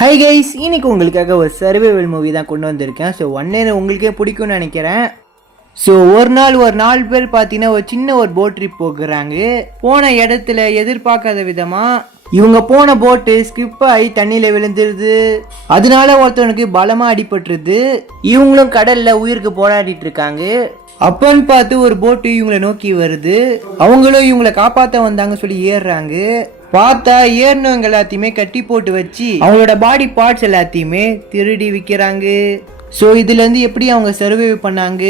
Hi guys, இன்னைக்கு உங்களுக்காக ஒரு சர்வைவல் மூவி தான் கொண்டு வந்திருக்கேன். ஸோ உங்களுக்கே பிடிக்கும்னு நினைக்கிறேன். ஸோ ஒரு நாலு பேர் பார்த்தீங்கன்னா ஒரு சின்ன ஒரு போட் ட்ரிப் போக்குறாங்க. போன இடத்துல எதிர்பார்க்காத விதமாக இவங்க போன போட்டு ஸ்கிப் ஆகி தண்ணியில் விழுந்துருது. அதனால ஒருத்தவனுக்கு பலமாக அடிபட்டுருது. இவங்களும் கடலில் உயிருக்கு போராடிட்டு இருக்காங்க. அப்பன்னு பார்த்து ஒரு போட்டு இவங்களை நோக்கி வருது. அவங்களும் இவங்களை காப்பாற்ற வந்தாங்க சொல்லி ஏறுறாங்க. பார்த்தா ஏறினவங்க எல்லாத்தையுமே கட்டி போட்டு வச்சு அவங்களோட பாடி பார்ட்ஸ் எல்லாத்தையுமே திருடி விற்கிறாங்க. ஸோ இதுலேருந்து எப்படி அவங்க சர்வைவ் பண்ணாங்க,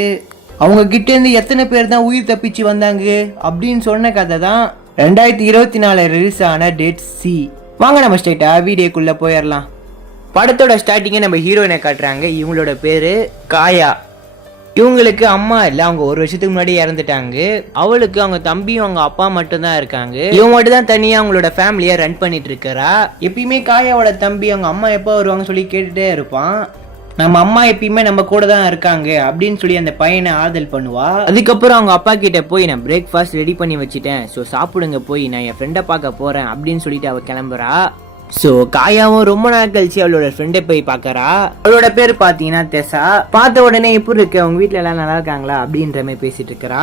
அவங்க கிட்டேருந்து எத்தனை பேர் தான் உயிர் தப்பிச்சு வந்தாங்க அப்படின்னு சொன்ன கதை தான் 2024 ரிலீஸ் ஆன டெட் சி. வாங்க நம்ம ஸ்ட்ரைட்டா வீடியோக்குள்ளே போயிடலாம். படத்தோட ஸ்டார்டிங்கை நம்ம ஹீரோயினை காட்டுறாங்க. இவங்களோட பேர் காயா. இவங்களுக்கு அம்மா இல்லை, அவங்க ஒரு வருஷத்துக்கு முன்னாடி இறந்துட்டாங்க. அவளுக்கு அவங்க தம்பியும் அவங்க அப்பா மட்டும் தான் இருக்காங்க. இவங்க மட்டும் தான் தனியாக அவங்களோட ஃபேமிலியை ரன் பண்ணிட்டு இருக்கிறா. எப்பயுமே காயாவோட தம்பி அவங்க அம்மா எப்போ வருவாங்கன்னு சொல்லி கேட்டுட்டே இருப்பான். நம்ம அம்மா எப்பயுமே நம்ம கூட தான் இருக்காங்க அப்படின்னு சொல்லி அந்த பையனை ஆறுதல் பண்ணுவா. அதுக்கப்புறம் அவங்க அப்பா கிட்ட போய் நான் பிரேக்ஃபாஸ்ட் ரெடி பண்ணி வச்சுட்டேன், ஸோ சாப்பிடுங்க, போய் நான் என் ஃப்ரெண்டை பார்க்க போறேன் அப்படின்னு சொல்லிட்டு அவ கிளம்புறா. ஸோ காயாவும் ரொம்ப நாள் கழிச்சு அவளோட ஃப்ரெண்டை போய் பார்க்கறா. அவளோட பேர் பார்த்தீங்கன்னா தெசா. பார்த்த உடனே எப்படி இருக்கு, அவங்க வீட்டில் எல்லாம் நல்லா இருக்காங்களா அப்படின்ற மாதிரி பேசிட்டு இருக்கிறா.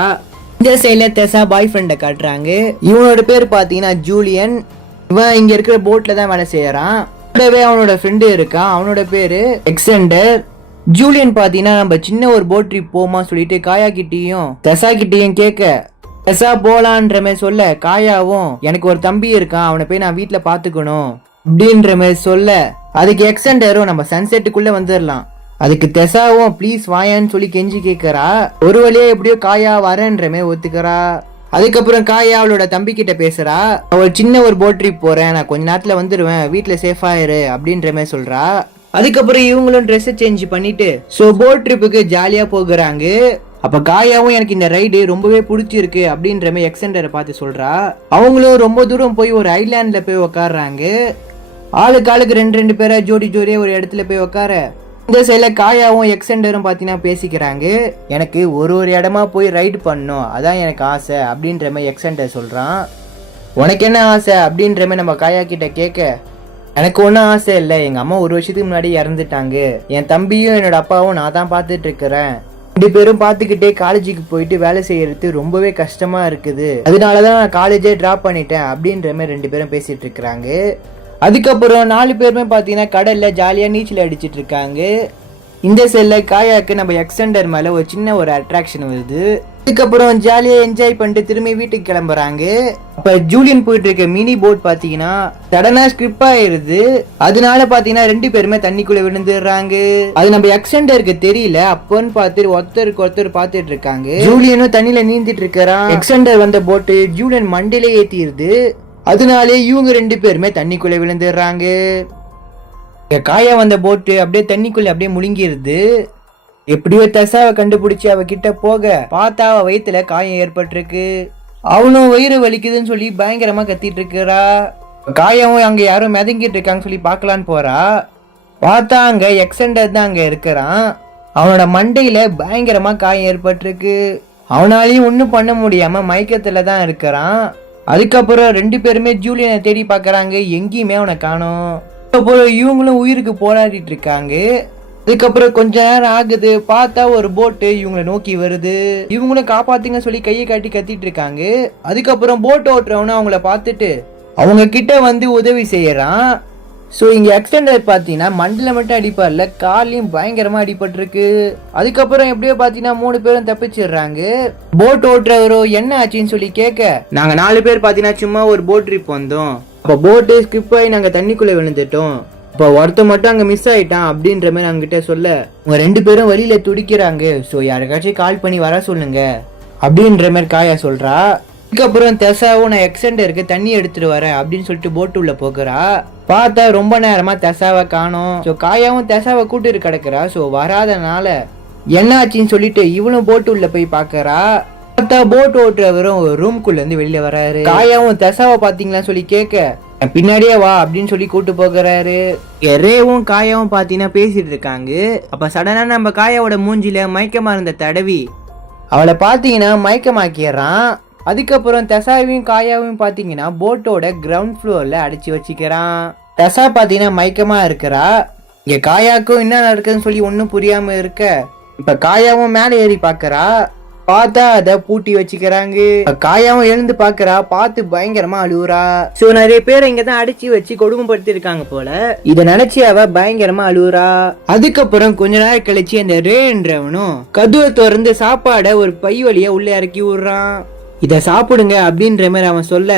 இந்த சைடில் தெசா பாய் ஃப்ரெண்டை காட்டுறாங்க. இவனோட பேர் பார்த்தீங்கன்னா ஜூலியன். இவன் இங்கே இருக்கிற போட்டில் தான் வேலை செய்யறான். கூடவே அவனோட ஃப்ரெண்டு இருக்கான், அவனோட பேர் எக்ஸெண்டர். ஜூலியன் பார்த்தீங்கன்னா நம்ம சின்ன ஒரு போட் ட்ரிப் போமா சொல்லிட்டு காயா கிட்டேயும் தெசா கிட்டேயும் கேட்க, தெசா போலான்ற மாதிரி சொல்ல, காயாவும் எனக்கு ஒரு தம்பி இருக்கான், அவனை போய் நான் வீட்டில் பார்த்துக்கணும் அப்படின்ற மாதிரி சொல்ல, அதுக்கு எக்ஸெண்டரும் நம்ம சன்செட்டுக்குள்ள வந்துடலாம், அதுக்கு தெசாவும் ப்ளீஸ் வாயான்னு சொல்லி கெஞ்சி கேட்கறா. ஒரு வழியா எப்படியோ காயா வரேன்ற மாதிரி ஒத்துக்கிறா. அதுக்கப்புறம் காயா அவளோட தம்பி கிட்ட பேசுறா. அவள் சின்ன ஒரு போட் ட்ரிப் போறேன், நான் கொஞ்ச நேரத்துல வந்துடுவேன், வீட்டுல சேஃபா இரு அப்படின்ற மாதிரி சொல்றா. அதுக்கப்புறம் இவங்களும் ட்ரெஸ் சேஞ்ச் பண்ணிட்டு ஸோ போட் ட்ரிப்புக்கு ஜாலியா போகிறாங்க. அப்ப காயாவும் எனக்கு இந்த ரைடு ரொம்பவே பிடிச்சிருக்கு அப்படின்ற மாதிரி எக்ஸெண்டரை பார்த்து சொல்றா. அவங்களும் ரொம்ப தூரம் போய் ஒரு ஐலாண்ட்ல போய் உக்காடுறாங்க. ஆளுக்கு ரெண்டு பேரா ஜோடியா ஒரு இடத்துல போய் உக்கார, இந்த சைட்ல காயாவும் எக்ஸெண்டரும் பார்த்தீங்கன்னா பேசிக்கிறாங்க. எனக்கு ஒரு இடமா போய் ரைடு பண்ணணும், அதான் எனக்கு ஆசை அப்படின்ற மாதிரி எக்ஸெண்டர் சொல்றான். உனக்கு என்ன ஆசை அப்படின்ற மாதிரி நம்ம காயா கிட்ட கேட்க, எனக்கு ஒன்றும் ஆசை இல்லை, எங்க அம்மா ஒரு வருஷத்துக்கு முன்னாடி இறந்துட்டாங்க, என் தம்பியும் என்னோட அப்பாவும் நான் தான் பார்த்துட்டு இருக்கிறேன், 2 பேரும் பார்த்துக்கிட்டே காலேஜுக்கு போயிட்டு வேலை செய்யறது ரொம்பவே கஷ்டமா இருக்குது, அதனாலதான் நான் காலேஜே டிராப் பண்ணிட்டேன் அப்படின்ற மாதிரி 2 பேரும் பேசிட்டு இருக்கிறாங்க. அதுக்கப்புறம் 4 பேருமே பார்த்தீங்கன்னா கடல்ல ஜாலியாக நீச்சல் அடிச்சிட்டு இருக்காங்க. இந்த செல்ல காயாக்கு நம்ம எக்ஸெண்டர் மேலே ஒரு சின்ன ஒரு அட்ராக்ஷன் வருது. அதுக்கப்புறம் ஜாலியாக என்ஜாய் பண்ணிட்டு திரும்பி வீட்டுக்கு கிளம்புறாங்க. அப்போ ஜூலியன் போயிட்டு இருக்க மினி போட் பார்த்தீங்கன்னா சடனாக ஸ்கிப் ஆயிருது. அதனால பார்த்தீங்கன்னா 2 பேருமே தண்ணிக்குள்ளே விழுந்துடுறாங்க. அது நம்ம எக்ஸெண்டருக்கு தெரியல. அப்போன்னு பார்த்துட்டு ஒருத்தருக்கு ஒருத்தர் பார்த்துட்டு இருக்காங்க. ஜூலியனும் தண்ணியில நீந்திட்டு இருக்கிறான். எக்ஸெண்டர் வந்த போட்டு ஜூலியன் மண்டிலே ஏற்றிடுது. அதனாலே இவங்க 2 பேருமே தண்ணிக்குள்ள விழுந்துடுறாங்க. காயா வந்த போட்டு அப்படியே தண்ணிக்குள்ள அப்படியே முழுங்கிருது. எப்படியோ தெசாவை கண்டுபிடிச்சு அவ கிட்ட போக பார்த்தா அவ வயிற்றுல காயம் ஏற்பட்டிருக்கு. அவனும் வயிறு வலிக்குதுன்னு சொல்லி பயங்கரமா கத்திட்டு இருக்கிறா. காயாவும் அங்க யாரும் மிதங்கிட்டு இருக்காங்க சொல்லி பார்க்கலான்னு போறா. பார்த்தா அங்க எக்ஸெண்டர் தான் அங்க இருக்கிறான். அவனோட மண்டையில பயங்கரமா காயம் ஏற்பட்டிருக்கு. அவனாலையும் ஒன்றும் பண்ண முடியாம மயக்கத்துல தான் இருக்கிறான். அதுக்கப்புறம் 2 பேருமே ஜூலியனை தேடி பார்க்கறாங்க, எங்கேயுமே அவனை காணோம். அப்புறம் இவங்களும் உயிருக்கு போராடிட்டு இருக்காங்க. அதுக்கப்புறம் கொஞ்ச நேரம் ஆகுது, பார்த்தா ஒரு போட்டு இவங்களை நோக்கி வருது. இவங்களும் காப்பாத்துங்க சொல்லி கையை காட்டி கத்திட்டு இருக்காங்க. அதுக்கப்புறம் போட் ஓட்டுறவனு அவங்கள பார்த்துட்டு அவங்க கிட்ட வந்து உதவி செய்யறான். ஸோ இங்கே எக்ஸ்டெண்டர் பார்த்தீங்கன்னா மண்டில் மட்டும் அடிப்படல, காலையும் பயங்கரமாக அடிபட்டிருக்கு. அதுக்கப்புறம் எப்படியோ பார்த்தீங்கன்னா 3 பேரும் தப்பிச்சிடுறாங்க. போட் ஓட்டுறவரோ என்ன ஆச்சுன்னு சொல்லி கேட்க, நாங்கள் 4 பேர் பார்த்தீங்கன்னா சும்மா ஒரு போட் ட்ரிப் வந்தோம், அப்போ போட்டு ஸ்கிப் ஆகி நாங்கள் தண்ணிக்குள்ளே விழுந்துட்டோம், இப்போ ஒருத்தர் மட்டும் அங்கே மிஸ் ஆகிட்டான் அப்படின்ற மாதிரி நாங்ககிட்ட சொல்ல, உங்கள் 2 பேரும் வழியில் துடிக்கிறாங்க, ஸோ யாருக்காச்சும் கால் பண்ணி வர சொல்லுங்க அப்படின்ற மாதிரி காயா சொல்கிறா. அதுக்கப்புறம் தெசாவும் நான் எக்ஸெண்டருக்கு தண்ணி எடுத்துட்டு வரேன் அப்படின்னு சொல்லிட்டு போட்டு உள்ள போகிறா. பார்த்தா ரொம்ப நேரமா தெசாவை காணோம். ஸோ காயாவும் தெசாவை கூட்டிட்டு கிடக்குறா. ஸோ வராதனால என்ன ஆச்சுன்னு சொல்லிட்டு இவளும் போட்டு உள்ள போய் பாக்குறா. பார்த்தா போட் ஓட்டுறவரும் ரூம்குள்ள இருந்து வெளியில வராரு. காயாவும் தெசாவை பாத்தீங்களான்னு சொல்லி கேட்க, பின்னாடியே வா அப்படின்னு சொல்லி கூட்டு போகிறாரு. ரேவும் காயாவும் பாத்தீங்கன்னா பேசிட்டு இருக்காங்க. அப்ப சடனா நம்ம காயாவோட மூஞ்சில மயக்கமா இருந்த தடவி அவளை பாத்தீங்கன்னா மயக்கமாக்கிறான். அதுக்கப்புறம் தெசாவையும் காயாவையும் பார்த்தீங்கன்னா போட்டோட கிரவுண்ட் ஃப்ளோரில் அடைச்சி வச்சுக்கிறான். தசா பாத்தீங்கன்னா மயக்கமா இருக்கிறா. இங்க காயாக்கும் என்ன நடக்குதுன்னு சொல்லி ஒன்னும் புரியாம இருக்க இப்ப காயாவும் மேல ஏறி பாக்குறா. பார்த்தா அத பூட்டி வச்சுக்கிறாங்க. காயாவும் எழுந்து பாக்குறா. பார்த்து பயங்கரமா அழுவுறா. சோ நிறைய பேர் இங்கதான் அடிச்சு வச்சு கொடுமைப்படுத்தி இருக்காங்க போல. இத நினைச்சு அவ பயங்கரமா அழுவுறா. அதுக்கப்புறம் கொஞ்ச நேரம் கழிச்சு அந்த ரேன்றவனும் கதுவை திறந்து சாப்பாட ஒரு பை வழியா உள்ள இறக்கி விடுறான். இத சாப்பிடுங்க அப்படின்ற மாதிரி அவன் சொல்ல,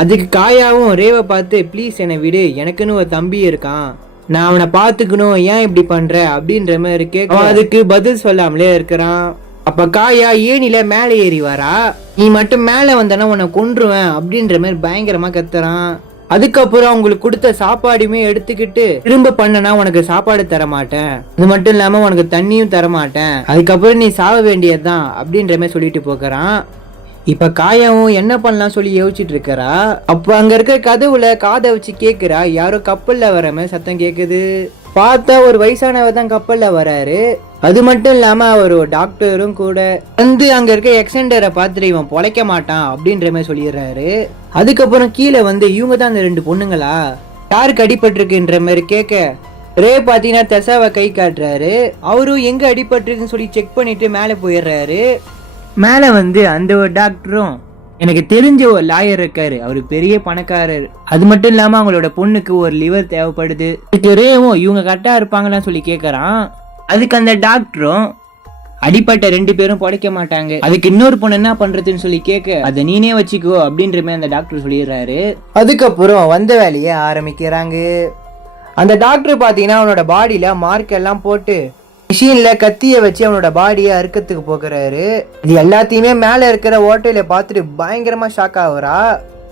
அதுக்கு காயாவும் ரேவை பார்த்து, ப்ளீஸ் என்னை விடு, எனக்குன்னு ஒரு தம்பி இருக்கான், நான் அவனை பாத்துக்கணும், ஏன் இப்படி பண்ற அப்படின்ற மாதிரி கேட்க அதுக்கு பதில் சொல்லாமலே இருக்கிறான். அப்ப காயா ஏனில மேல ஏறி வரா. நீ மட்டும் மேல வந்தனா உன்னை கொன்றுவேன் அப்படின்ற மாதிரி பயங்கரமா கத்துறான். அதுக்கப்புறம் அவங்களுக்கு கொடுத்த சாப்பாடுமே எடுத்துக்கிட்டு திரும்ப பண்ணனா உனக்கு சாப்பாடு தர மாட்டேன், அது மட்டும் இல்லாம உனக்கு தண்ணியும் தர மாட்டேன், அதுக்கப்புறம் நீ சாவ வேண்டியதுதான் அப்படின்ற மாதிரி சொல்லிட்டு போகிறான். இப்ப காயாவும் என்ன பண்ணலாம் சொல்லி யோசிச்சுட்டு இருக்கிறா. அப்ப அங்க இருக்க கதவுல காதை வச்சு கேக்குறா. யாரோ கப்பல்ல வர மாதிரி சத்தம் கேக்குது. பார்த்தா ஒரு வயசானவர் தான் கப்பல்ல வராரு. அது மட்டும் இல்லாம அவர் ஒரு டாக்டரும் கூட. வந்து அங்க இருக்க எக்ஸெண்டரை பார்த்துட்டு இவன் பொழைக்க மாட்டான் அப்படின்ற மாதிரி சொல்லிடுறாரு. அதுக்கப்புறம் கீழே வந்து இவங்க தான் அந்த 2 பொண்ணுங்களா, யாருக்கு அடிபட்டிருக்குன்ற மாதிரி கேட்க ரே பாத்தீங்கன்னா தெசாவை கை காட்டுறாரு. அவரும் எங்க அடிபட்டிருக்குன்னு சொல்லி செக் பண்ணிட்டு மேல போயிடுறாரு. மேல வந்து அந்த ஒரு டாக்டரும் எனக்கு தெரிஞ்ச ஒரு லாயர் இருக்காரு, அவரு பெரிய பணக்காரர், அது மட்டும் இல்லாம அவங்களோட பொண்ணுக்கு ஒரு லிவர் தேவைப்படுது, ரேவும் இவங்க கரெக்டா இருப்பாங்கன்னு சொல்லி கேக்குறான். அதுக்கு அந்த டாக்டரும் அடிப்பட்ட 2 பேரும் பொழைக்க மாட்டாங்க, அதுக்கு இன்னொரு பொண்ணு என்ன பண்றதுன்னு சொல்லி கேட்க அதை நீனே வச்சுக்கோ அப்படின்ற மாதிரி அந்த டாக்டர் சொல்லிடுறாரு. அதுக்கப்புறம் வந்த வேலையை ஆரம்பிக்கிறாங்க. அந்த டாக்டர் பாத்தீங்கன்னா அவனோட பாடியில மார்க் எல்லாம் போட்டு மிஷின்ல கத்திய வச்சு அவனோட பாடியை அறுக்கிறதுக்கு போகிறாரு. இது எல்லாத்தையுமே மேல இருக்கிற ஓட்டையில பார்த்துட்டு பயங்கரமா ஷாக் ஆகுறா.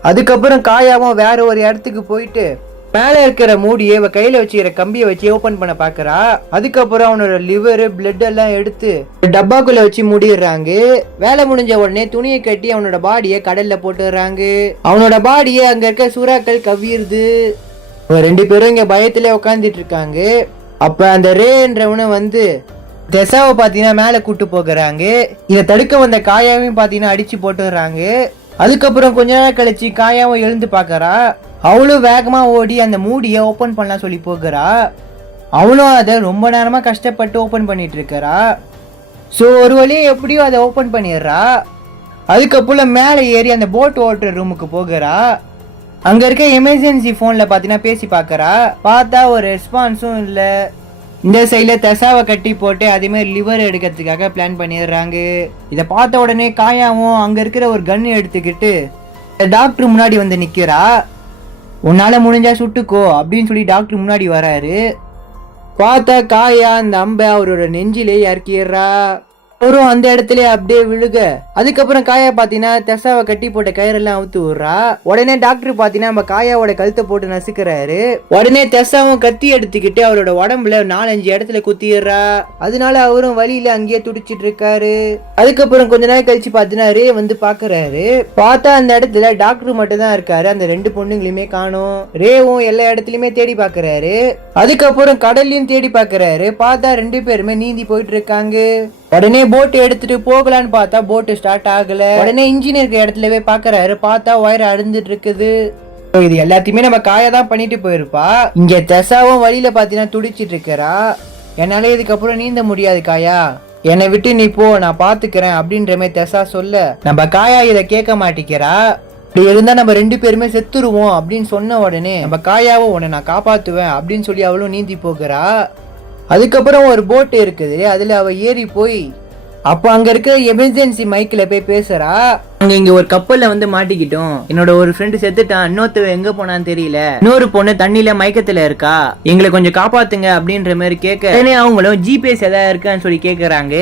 அதுக்கப்புறம் காயாவும் வேற ஒரு இடத்துக்கு போயிட்டு மேல இருக்கிற மூடியை கையில வச்சுக்கிற கம்பியை வச்சு ஓபன் பண்ண பாக்குறா. அதுக்கப்புறம் அவனோட லிவர் பிளட் எல்லாம் எடுத்து டப்பாக்குள்ள வச்சு மூடிடுறாங்க. வேலை முடிஞ்ச உடனே துணியை கட்டி அவனோட பாடியை கடல்ல போட்டுடுறாங்க. அவனோட பாடியை அங்க இருக்க சுறாக்கள் கவ்விடுது. 2 பேரும் இங்க பயத்திலே உட்காந்துட்டு இருக்காங்க. அப்ப அந்த ரேன்றவனு வந்து தெசாவை பாத்தீங்கன்னா மேல கூட்டு போகிறாங்க. இதை தடுக்க வந்த காயாவையும் பாத்தீங்கன்னா அடிச்சு போட்டுறாங்க. அதுக்கப்புறம் கொஞ்ச நேரம் கழிச்சு காயாவும் எழுந்து பாக்குறா. அவளும் வேகமா ஓடி அந்த மூடியை ஓபன் பண்ணலாம் சொல்லி போகிறா. அவளும் அதை ரொம்ப நேரமா கஷ்டப்பட்டு ஓபன் பண்ணிட்டு இருக்கிறா. ஸோ ஒரு வழியை எப்படியோ அதை ஓபன் பண்ணிடுறா. அதுக்கப்புறம் மேலே ஏறி அந்த போட் ஓட்டுற ரூமுக்கு போகிறா. அங்க இருக்க எமர்ஜென்சி போன்ல பாத்தீங்கன்னா பேசி பாக்குறா. பார்த்தா ஒரு ரெஸ்பான்ஸும் இல்ல. இந்த சைட்ல தெசாவை கட்டி போட்டு அதே மாதிரி லிவர் எடுக்கிறதுக்காக பிளான் பண்ணிடுறாங்க. இதை பார்த்த உடனே காயாவும் அங்க இருக்கிற ஒரு கன் எடுத்துக்கிட்டு டாக்டர் முன்னாடி வந்து நிக்கிறா. உன்னால முடிஞ்சா சுட்டுக்கோ அப்படின்னு சொல்லி டாக்டர் முன்னாடி வராரு. பார்த்தா காயா அந்த அம்பை அவரோட நெஞ்சிலே இறக்கிடுறா. அவரும் அந்த இடத்துல அப்படியே விழுக. அதுக்கப்புறம் காயா பாத்தீங்கன்னா தெசாவை கட்டி போட்ட கயிறெல்லாம் அவுத்து விடுறா. உடனே டாக்டர் பாத்தீங்கன்னா நம்ம காயாவோட கழுத்தை போட்டு நசுக்கிறாரு. உடனே தெசாவும் கத்தி எடுத்துக்கிட்டு அவரோட உடம்புல 4-5 இடத்துல குத்திடுறா. அதனால அவரும் வலியில அங்கேயே துடிச்சிட்டு இருக்காரு. அதுக்கப்புறம் கொஞ்ச நேரம் கழிச்சு பாத்தீங்கன்னா ரே வந்து பாக்குறாரு. பார்த்தா அந்த இடத்துல டாக்டர் மட்டும் தான் இருக்காரு, அந்த 2 பொண்ணுங்களையுமே காணும். ரேவும் எல்லா இடத்துலயுமே தேடி பாக்குறாரு. அதுக்கப்புறம் கடல்லையும் தேடி பாக்குறாரு. பார்த்தா 2 பேருமே நீந்தி போயிட்டு இருக்காங்க. உடனே போட் எடுத்துட்டு போகலான்னு பார்த்தா போட்டு ஸ்டார்ட் ஆகல. உடனே இன்ஜினியர் இருக்க இடத்துலவே பாக்குறாரு. பார்த்தா ஒயர் அழுந்துட்டு இருக்குது. இது எல்லாத்தையுமே நம்ம காயா தான் பண்ணிட்டு போயிருப்பா. இங்க தெசாவும் வழியில பாத்தீங்கன்னா துடிச்சிட்டு இருக்கிறா. என்னால இதுக்கப்புறம் நீந்த முடியாது காயா, என்னை விட்டு நீ போ, நான் பாத்துக்கிறேன் அப்படின்ற மாதிரி தெசா சொல்ல நம்ம காயா இதை கேட்க மாட்டேங்கிறா. இப்படி இருந்தா நம்ம 2 பேருமே செத்துருவோம் அப்படின்னு சொன்ன உடனே நம்ம காயாவும் உன்னை நான் காப்பாத்துவேன் அப்படின்னு சொல்லி அவளும் நீந்தி போகிறா. அதுக்கப்புறம் ஒரு போட் இருக்குது, அதுல அவ ஏறி போய் அப்ப அங்க இருக்க எமர்ஜென்சி மைக்ல போய் பேசுறா. அங்க இங்க ஒரு கப்பல்ல வந்து மாட்டிக்கிட்டோம், என்னோட ஒரு ஃப்ரெண்டு செத்துட்டான், இன்னொருத்தவ எங்க போனான்னு தெரியல, இன்னொரு பொண்ணு தண்ணியில மயக்கத்துல இருக்கா, எங்களை கொஞ்சம் காப்பாத்துங்க அப்படின்ற மாதிரி கேட்க அவங்களும் ஜிபிஎஸ் எதாவது இருக்கான்னு சொல்லி கேக்குறாங்க.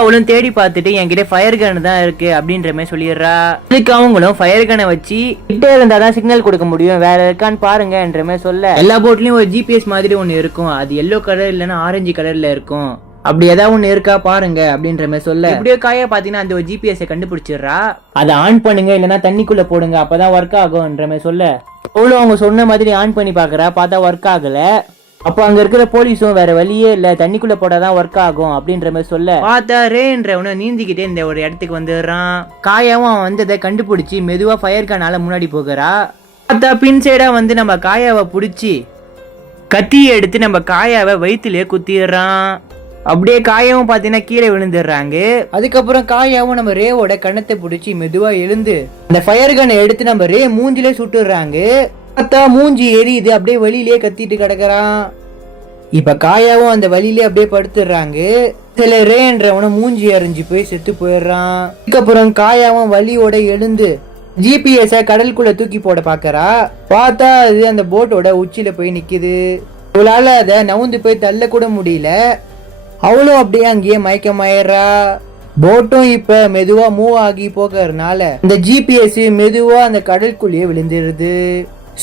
அவளும் தேடி பார்த்துட்டு என்கிட்ட ஃபயர் கன் தான் இருக்கு அப்படின்ற மாதிரி சொல்லிடுறா. அதுக்கு அவங்களும் ஃபயர் கனை வச்சு கிட்ட இருந்தாதான் சிக்னல் கொடுக்க முடியும், வேற இருக்கான்னு பாருங்க என்ற மாதிரி சொல்ல எல்லா போட்லயும் ஒரு ஜிபிஎஸ் மாதிரி ஒண்ணு இருக்கும், அது எல்லோ கலர் இல்லைன்னா ஆரஞ்சு கலர்ல இருக்கும், அப்படி ஏதாவது ஒண்ணு இருக்கா பாருங்க அப்படின்ற மாதிரி சொல்ல இப்படியே காயா பாத்தீங்கன்னா அந்த ஒரு ஜிபிஎஸ் கண்டுபிடிச்சிடுறா. அதை ஆன் பண்ணுங்க இல்லைன்னா தண்ணிக்குள்ள போடுங்க அப்பதான் ஒர்க் ஆகும்ன்ற மாதிரி சொல்ல அவளும் அவங்க சொன்ன மாதிரி ஆன் பண்ணி பாக்குறா. பார்த்தா ஒர்க் ஆகல. அப்போ அங்க இருக்கிற போலீஸும் வேற வழியே இல்ல, தண்ணிக்குள்ள போடாதான் ஒர்க் ஆகும் அப்படின்ற மாதிரி சொல்ல பார்த்தா ரேன்றவன நீந்திக்கிட்டே இந்த ஒரு இடத்துக்கு வந்துடுறான். காயாவும் அவன் வந்ததை கண்டுபிடிச்சி மெதுவா ஃபயர் கனால முன்னாடி போகிறா. பார்த்தா பின் சைடா வந்து நம்ம காயாவை பிடிச்சி கத்தியை எடுத்து நம்ம காயாவை வயிற்றுலயே குத்திடுறான். அப்படியே காயாவும் பார்த்தீங்கன்னா கீழே விழுந்துடுறாங்க. அதுக்கப்புறம் காயாவும் நம்ம ரேவோட கண்ணத்தை பிடிச்சி மெதுவா எழுந்து அந்த ஃபயர் கனை எடுத்து நம்ம ரே மூஞ்சிலே சுட்டுடுறாங்க. பார்த்தா மூஞ்சி எரியுது, அப்படியே வழியிலே கத்திட்டு கிடக்குறான். இப்ப காயாவும் அந்த வழியிலே அப்படியே படுத்துடுறாங்க. சில ரேன்றவன மூஞ்சி அரிஞ்சு போய் செத்து போயிடுறான். அதுக்கப்புறம் காயாவும் வலியோட எழுந்து ஜிபிஎஸ் கடலுக்குள்ள தூக்கி போட பாக்கறா. பார்த்தா அது அந்த போட்டோட உச்சியில போய் நிக்குது. அவளால அதை நவுந்து போய் தள்ள கூட முடியல. அவளும் அப்படியே அங்கேயே மயக்கமாயிடுறா. போட்டும் இப்ப மெதுவா மூவ் ஆகி போகிறதுனால இந்த ஜிபிஎஸ் மெதுவா அந்த கடலுக்குள்ளேயே விழுந்துருது.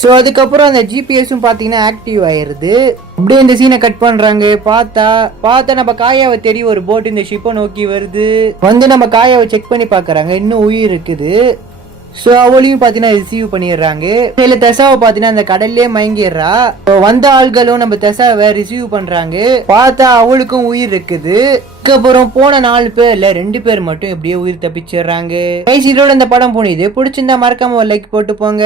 ஸோ அதுக்கப்புறம் அந்த ஜிபிஎஸும் பார்த்தீங்கன்னா ஆக்டிவ் ஆயிருது. அப்படியே இந்த சீனை கட் பண்றாங்க. பார்த்தா நம்ம காயாவை தெரிய ஒரு போட் இந்த ஷிப்பை நோக்கி வருது. வந்து நம்ம காயாவை செக் பண்ணி பாக்குறாங்க, இன்னும் உயிர் இருக்குது. ஸோ அவளையும் பார்த்தீங்கன்னா ரிசீவ் பண்ணிடுறாங்க. சில தெசாவை பார்த்தீங்கன்னா அந்த கடல்லே மயங்கிடுறா. வந்த ஆள்களும் நம்ம தெசாவை ரிசீவ் பண்றாங்க. பார்த்தா அவளுக்கும் உயிர் இருக்குது. அதுக்கப்புறம் போன 4 பேர்ல 2 பேர் மட்டும் எப்படியே உயிர் தப்பிச்சிடுறாங்க. கடைசியோட இந்த படம் போனது பிடிச்சிருந்தா மறக்காம ஒரு லைக் போட்டு போங்க.